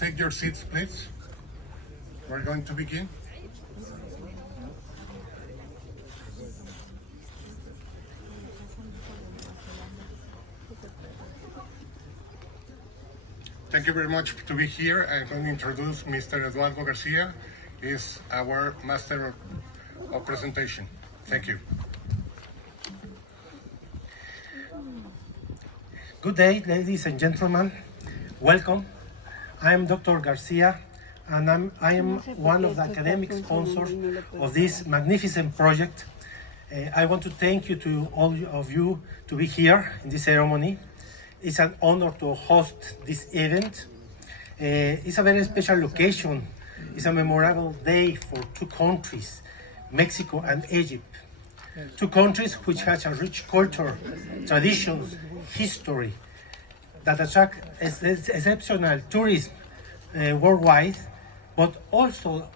take your seats, please. We're going to begin. Thank you very much to be here. I'm going to introduce Mr. Eduardo Garcia. He's our master of presentation. Thank you. Good day, ladies and gentlemen. Welcome. I am Dr. Garcia, and I am one of the academic sponsors of this magnificent project. I want to thank you to all of you to be here in this ceremony. It's an honor to host this event. It's a very special occasion. It's a memorable day for two countries, Mexico and Egypt. Two countries which have a rich culture, traditions, history that attract exceptional tourism worldwide, but also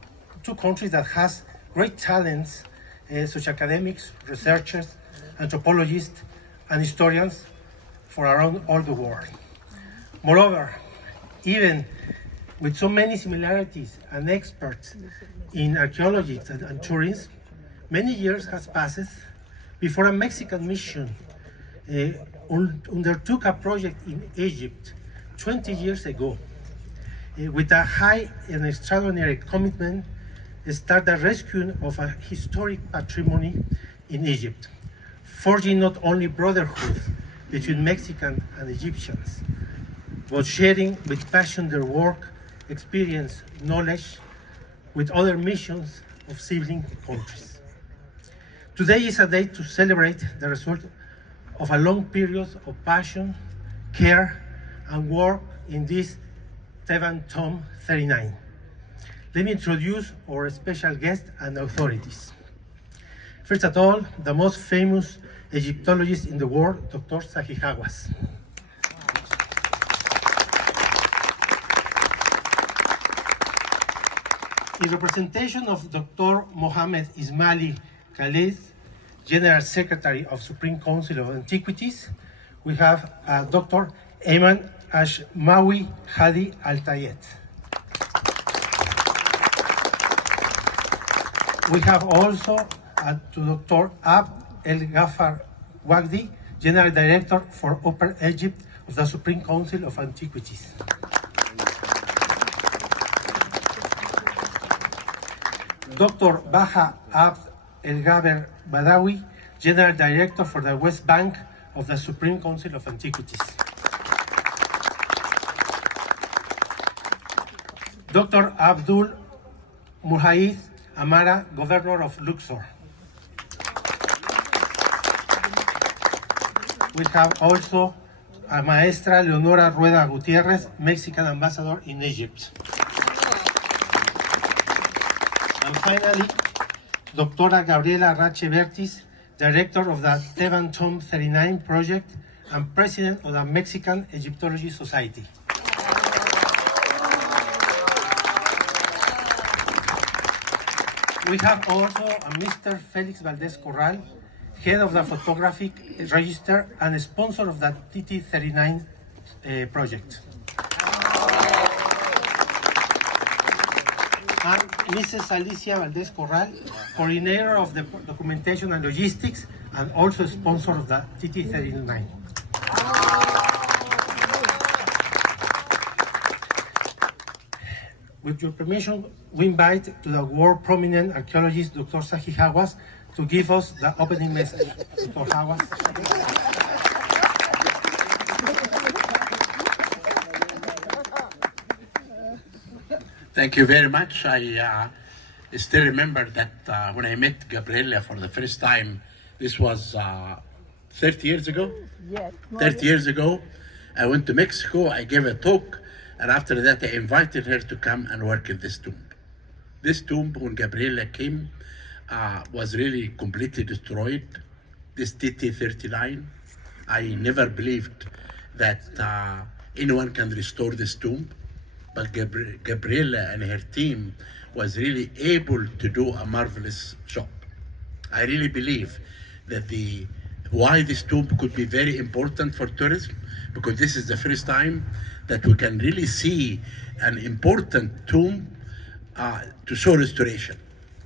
two countries that has great talents, such academics, researchers, anthropologists, and historians for around all the world. Moreover, even with so many similarities and experts in archaeology and tourism, many years has passed before a Mexican mission undertook a project in Egypt 20 years ago. With a high and extraordinary commitment, start the rescue of a historic patrimony in Egypt, forging not only brotherhood between Mexicans and Egyptians, but sharing with passion their work, experience, knowledge with other missions of sibling countries. Today is a day to celebrate the result of a long period of passion, care, and work in this Theban Tomb TT39. Let me introduce our special guests and authorities. First of all, the most famous Egyptologist in the world, Dr. Zahi Hawass. In representation of Dr. Mohammed Ismaili Khaled, General Secretary of Supreme Council of Antiquities, we have Dr. Ayman Ashmawi Hadi Al-Tayed. We have also to Dr. Abd El-Ghaffar Wagdi, General Director for Upper Egypt of the Supreme Council of Antiquities. Dr. Baha Abd El-Gaber Badawi, General Director for the West Bank of the Supreme Council of Antiquities. Dr. Abdul Muhaid Amara, Governor of Luxor. We have also a Maestra Leonora Rueda Gutierrez, Mexican Ambassador in Egypt. And finally, Dr. Gabriela Arrache Vértiz, Director of the Theban Tomb TT39 project and President of the Mexican Egyptology Society. We have also a Mr. Felix Valdez Corral, Head of the Photographic Register and sponsor of the TT39 project. And Mrs. Alicia Valdez Corral, Coordinator of the Documentation and Logistics and also sponsor of the TT39. With your permission, we invite to the world prominent archaeologist Dr. Zahi Hawass to give us the opening message. Dr. Hawass. Thank you very much. I still remember that when I met Gabriela for the first time, this was 30 years ago. Yes. 30 years ago, I went to Mexico, I gave a talk, and after that I invited her to come and work in this tomb. This tomb, when Gabriela came, was really completely destroyed. This TT39, I never believed that anyone can restore this tomb, but Gabriela and her team was really able to do a marvelous job. I really believe that why this tomb could be very important for tourism, because this is the first time that we can really see an important tomb to show restoration.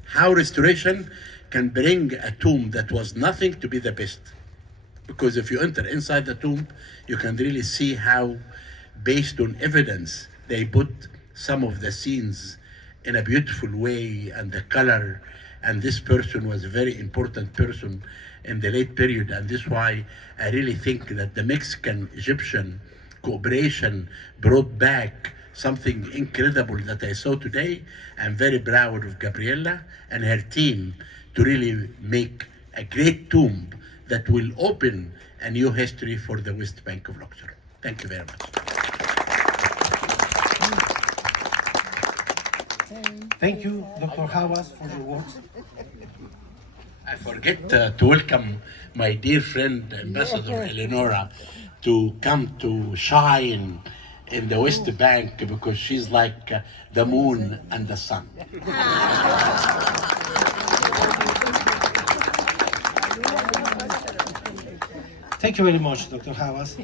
How restoration can bring a tomb that was nothing to be the best. Because if you enter inside the tomb, you can really see how, based on evidence, they put some of the scenes in a beautiful way, and the color, and this person was a very important person in the late period, and this is why I really think that the Mexican-Egyptian cooperation brought back something incredible that I saw today. I'm very proud of Gabriela and her team to really make a great tomb that will open a new history for the West Bank of Luxor. Thank you very much. Thank you, Dr. Hawass, for your words. I forget to welcome my dear friend, Ambassador Leonora, to come to shine in the West Bank, because she's like the moon and the sun. Thank you very much, Dr. Hawass.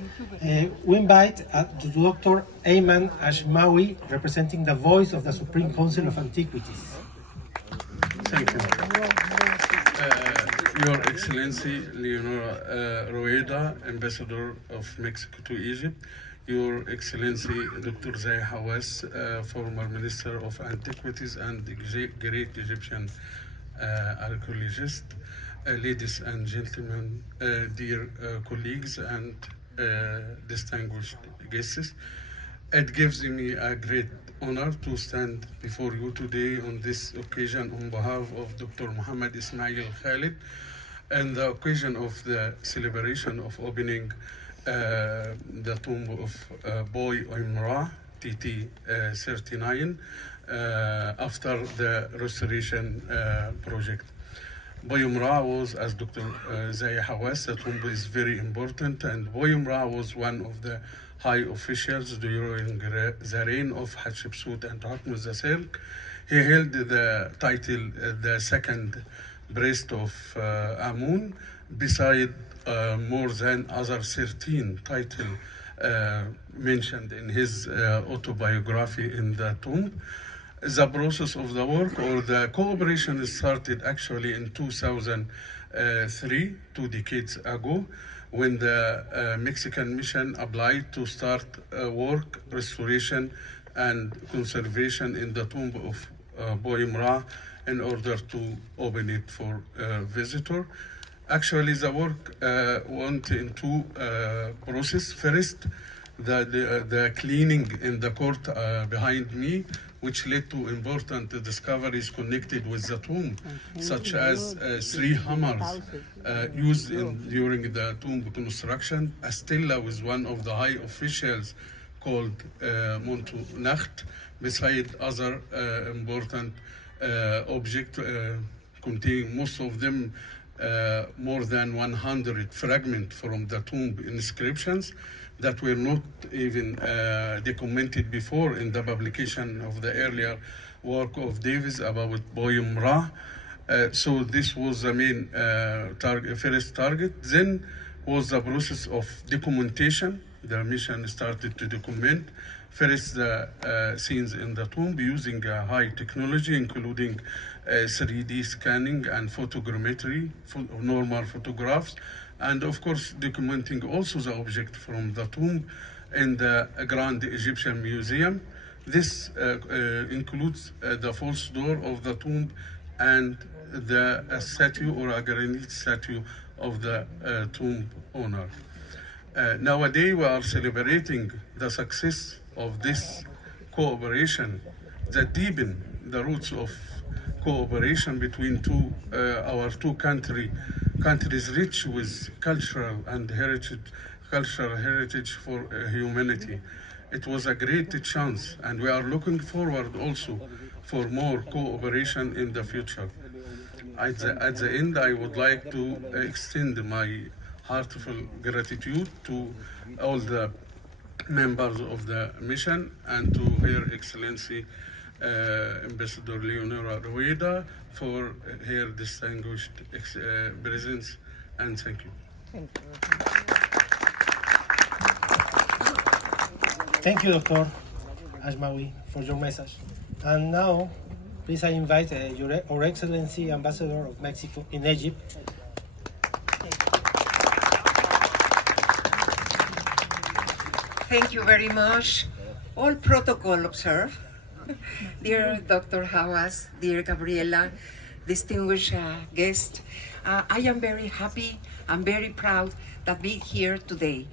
We invite Dr. Ayman Ashmawi, representing the voice of the Supreme Council of Antiquities. Thank you. Your Excellency Leonora Rueda, Ambassador of Mexico to Egypt, Your Excellency Dr. Zahi Hawass, former Minister of Antiquities and great Egyptian archaeologist, ladies and gentlemen, dear colleagues and distinguished guests. It gives me a great honor to stand before you today on this occasion on behalf of Dr. Muhammad Ismail Khalid, and the occasion of the celebration of opening the tomb of Puyemre TT39 after the restoration project. Puyemre was, as Dr. Zahi Hawass, the tomb is very important, and Puyemre was one of the high officials during the reign of Hatshepsut and Thutmose III. He held the title, the second Priest of Amun, beside more than other 13 titles mentioned in his autobiography in the tomb. The process of the work or the cooperation started actually in 2003, 2 decades ago, when the Mexican Mission applied to start work, restoration, and conservation in the tomb of Puyemre in order to open it for visitor. Actually, the work went into process. First, the cleaning in the court behind me, which led to important discoveries connected with the tomb, such as 3 hammers used during the tomb construction, a stela with one of the high officials called Nacht, beside other important objects containing most of them more than 100 fragments from the tomb inscriptions that were not even documented before in the publication of the earlier work of Davis about Puyemre. So this was the main first target. Then was the process of documentation. The mission started to document first the scenes in the tomb using high technology, including 3D scanning and photogrammetry, normal photographs, and of course documenting also the object from the tomb in the Grand Egyptian Museum. This includes the false door of the tomb and the statue or a granite statue of the tomb owner. Nowadays we are celebrating the success of this cooperation that deepen the roots of cooperation between our two countries rich with cultural heritage for humanity. It was a great chance, and we are looking forward also for more cooperation in the future. At the end, I would like to extend my heartfelt gratitude to all the members of the mission and to Her Excellency Ambassador Leonora Rueda for her distinguished presence, and thank you. Thank you. Thank you, Dr. Ashmawi, for your message. And now, please I invite Her Excellency Ambassador of Mexico in Egypt. Thank you very much. All protocol observed. Dear Dr. Hawass, dear Gabriela, distinguished guest, I am very happy and very proud that be here today.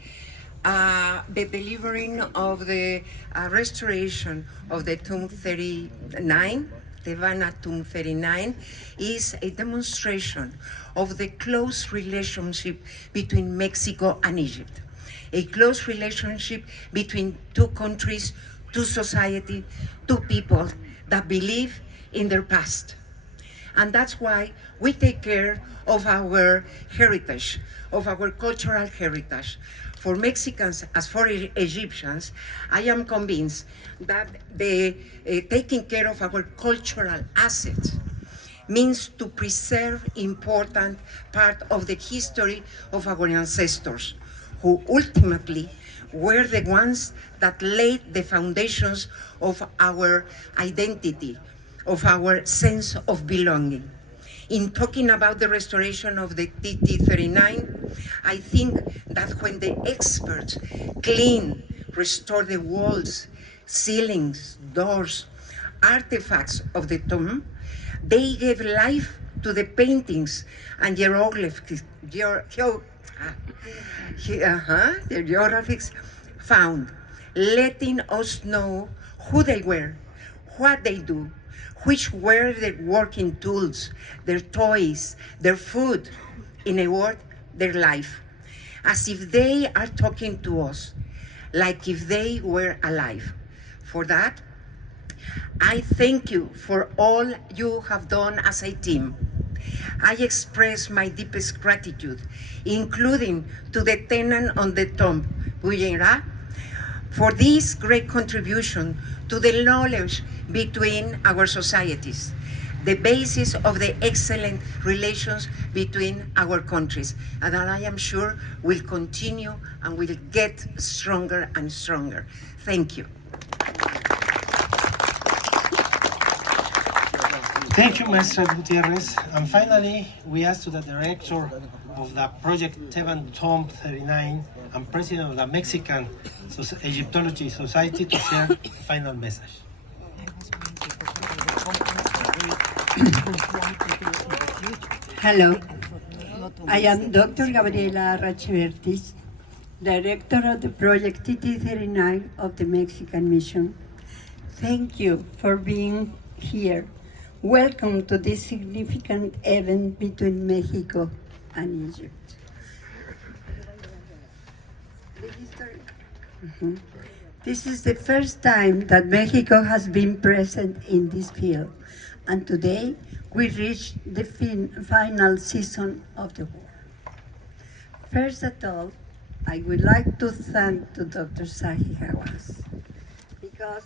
The delivering of the restoration of the Tomb 39, Theban Tomb 39, is a demonstration of the close relationship between Mexico and Egypt. A close relationship between two countries, two societies, two people that believe in their past. And that's why we take care of our heritage, of our cultural heritage. For Mexicans, as for Egyptians, I am convinced that the taking care of our cultural assets means to preserve important part of the history of our ancestors, who ultimately were the ones that laid the foundations of our identity, of our sense of belonging. In talking about the restoration of the TT39, I think that when the experts clean, restore the walls, ceilings, doors, artifacts of the tomb, they gave life to the paintings and hieroglyphics, the hieroglyphics found, letting us know who they were, what they do, which were their working tools, their toys, their food, in a word, their life, as if they are talking to us, like if they were alive. For that, I thank you for all you have done as a team. I express my deepest gratitude, including to the tenant on the tomb, Puyemre, for this great contribution to the knowledge between our societies, the basis of the excellent relations between our countries, and that I am sure will continue and will get stronger and stronger. Thank you. Thank you, Maestra Gutierrez. And finally, we ask to the director of the project Theban Tomb 39 and president of the Mexican Egyptology Society to share the final message. Hello, I am Dr. Gabriela Arrache Vértiz, director of the project TT39 of the Mexican Mission. Thank you for being here. Welcome to this significant event between Mexico and Egypt. This is the first time that Mexico has been present in this field, and today we reach the final season of the war. First of all, I would like to thank to Dr. Zahi Hawass, because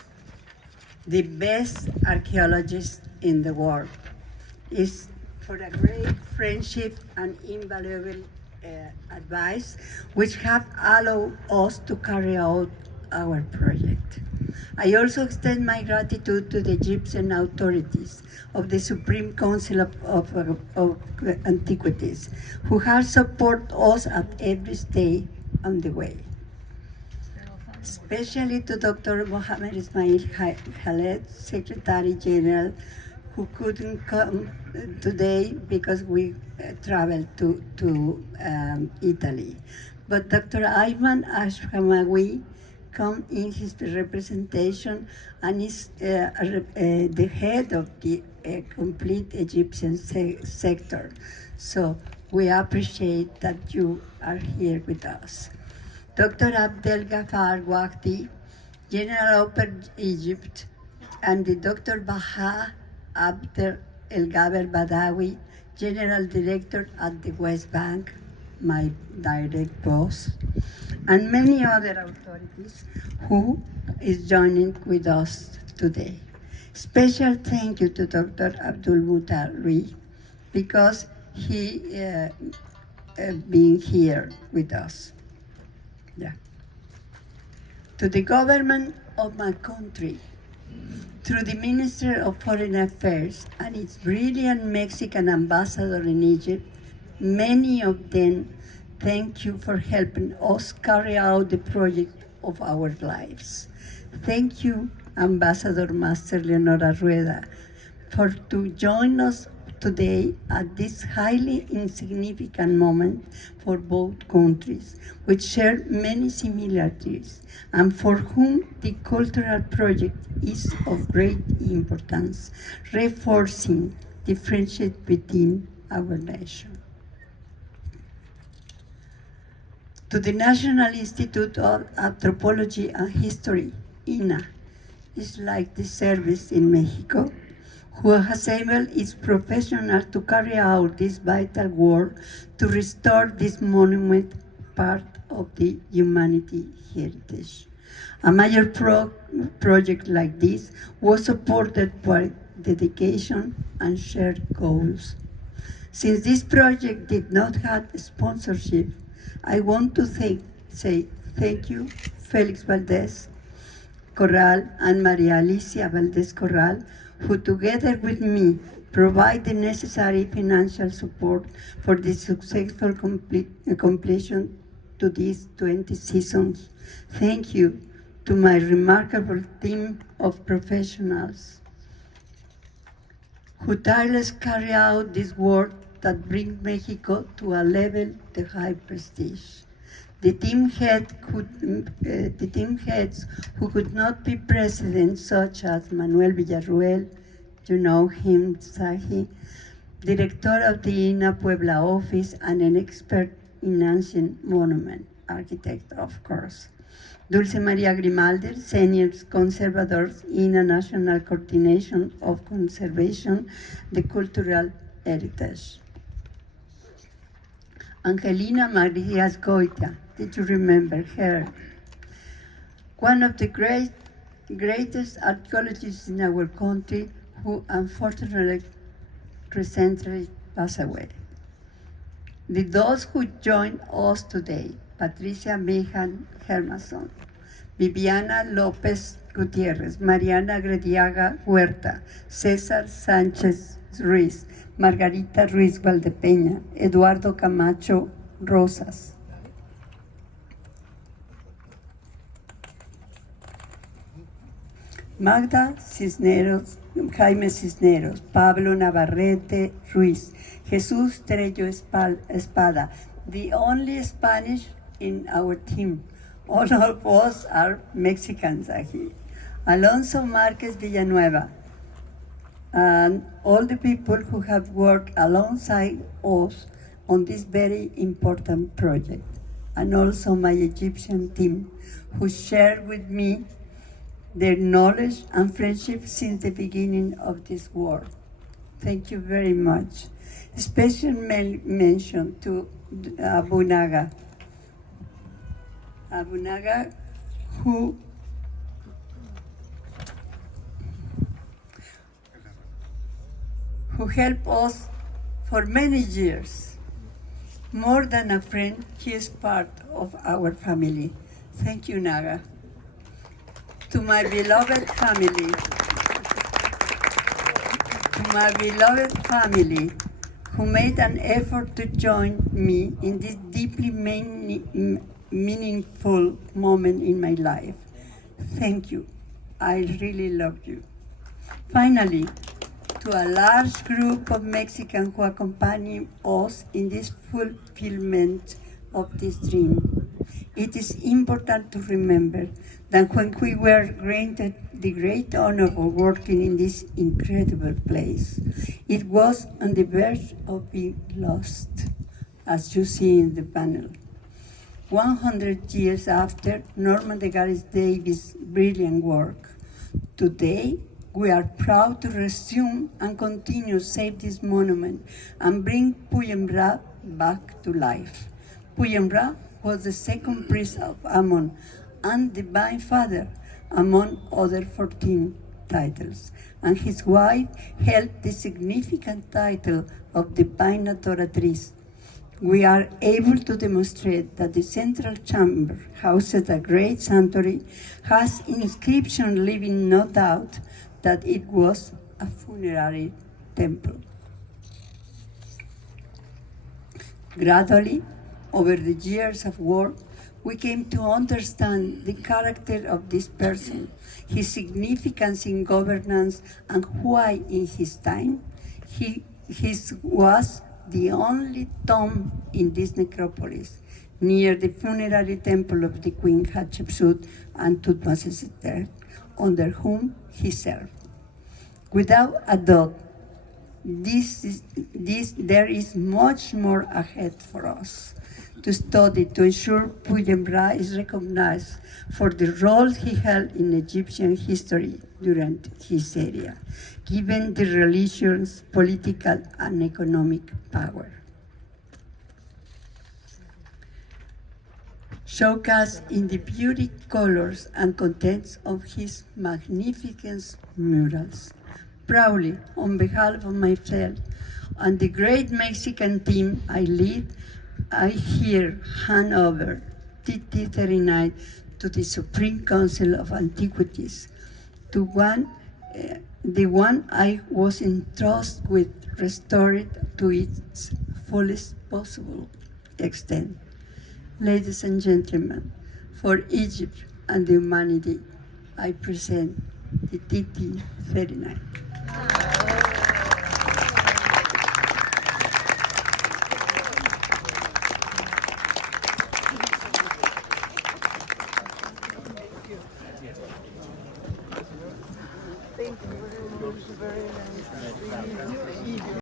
the best archaeologist in the world is for a great friendship and invaluable advice, which have allowed us to carry out our project. I also extend my gratitude to the Egyptian authorities of the Supreme Council of Antiquities, who have supported us at every stage on the way. Especially to Dr. Mohammed Ismail Khaled, Secretary General, who couldn't come today because we traveled to Italy. But Dr. Ayman Ashhamawi come in his representation and is the head of the complete Egyptian sector. So we appreciate that you are here with us. Dr. Abdel Ghaffar Waqti, General of Egypt, and the Dr. Baha Abdel El Gaber Badawi, General Director at the West Bank, my direct boss, and many other authorities who is joining with us today. Special thank you to Dr. Abdul Mutari, because he being here with us. Yeah. To the government of my country, through the Minister of Foreign Affairs and its brilliant Mexican ambassador in Egypt, many of them thank you for helping us carry out the project of our lives. Thank you, Ambassador Master Leonora Rueda, to join us today at this highly insignificant moment for both countries, which share many similarities, and for whom the cultural project is of great importance, reinforcing the friendship between our nation. To the National Institute of Anthropology and History, INA, is like the service in Mexico, who has enabled its professionals to carry out this vital work to restore this monument, part of the humanity heritage. A major project like this was supported by dedication and shared goals. Since this project did not have sponsorship, I want to say thank you, Felix Valdez Corral and Maria Alicia Valdez Corral, who together with me provide the necessary financial support for the successful completion to these 20 seasons. Thank you to my remarkable team of professionals who tirelessly carry out this work that brings Mexico to a level of high prestige. The team heads who could not be present, such as Manuel Villarruel, you know him, Zahi, director of the INA Puebla office and an expert in ancient monument, architect of course. Dulce Maria Grimalder, senior conservator INA National Coordination of Conservation, the Cultural Heritage. Angelina Marias Goita, did you remember her? One of the greatest archaeologists in our country, who unfortunately recently passed away. Those who join us today, Patricia Mejan Hermason, Viviana Lopez Gutierrez, Mariana Grediaga Huerta, César Sánchez Ruiz, Margarita Ruiz Valdepeña, Eduardo Camacho Rosas. Magda Cisneros, Jaime Cisneros, Pablo Navarrete Ruiz, Jesús Trello Espada, the only Spanish in our team. All of us are Mexicans, Zahi. Alonso Marquez Villanueva, and all the people who have worked alongside us on this very important project, and also my Egyptian team, who shared with me their knowledge and friendship since the beginning of this war. Thank you very much. Special mention to Abu Naga, who helped us for many years. More than a friend, he is part of our family. Thank you, Naga. To my beloved family, who made an effort to join me in this deeply meaningful moment in my life. Thank you. I really love you. Finally, to a large group of Mexicans who accompany us in this fulfillment of this dream. It is important to remember that when we were granted the great honor of working in this incredible place, it was on the verge of being lost, as you see in the panel. 100 years after Norman Degaris Davis' brilliant work, today we are proud to resume and continue save this monument and bring Puyemre back to life. Puyemre was the second priest of Amun and Divine Father, among other 14 titles, and his wife held the significant title of Divine Adoratrice. we are able to demonstrate that the central chamber houses a great sanctuary, has inscription leaving no doubt that it was a funerary temple. Gradually, over the years of work, we came to understand the character of this person, his significance in governance, and why in his time his was the only tomb in this necropolis, near the funerary temple of the Queen Hatshepsut and Thutmose III, under whom he served. Without a doubt, there is much more ahead for us to study to ensure Puyemre is recognized for the role he held in Egyptian history during his era, given the religious, political, and economic power. Showcased in the beauty, colors, and contents of his magnificent murals. Proudly, on behalf of myself and the great Mexican team I lead, I here hand over TT39 to the Supreme Council of Antiquities, the one I was entrusted with, restored to its fullest possible extent. Ladies and gentlemen, for Egypt and the humanity, I present the TT39.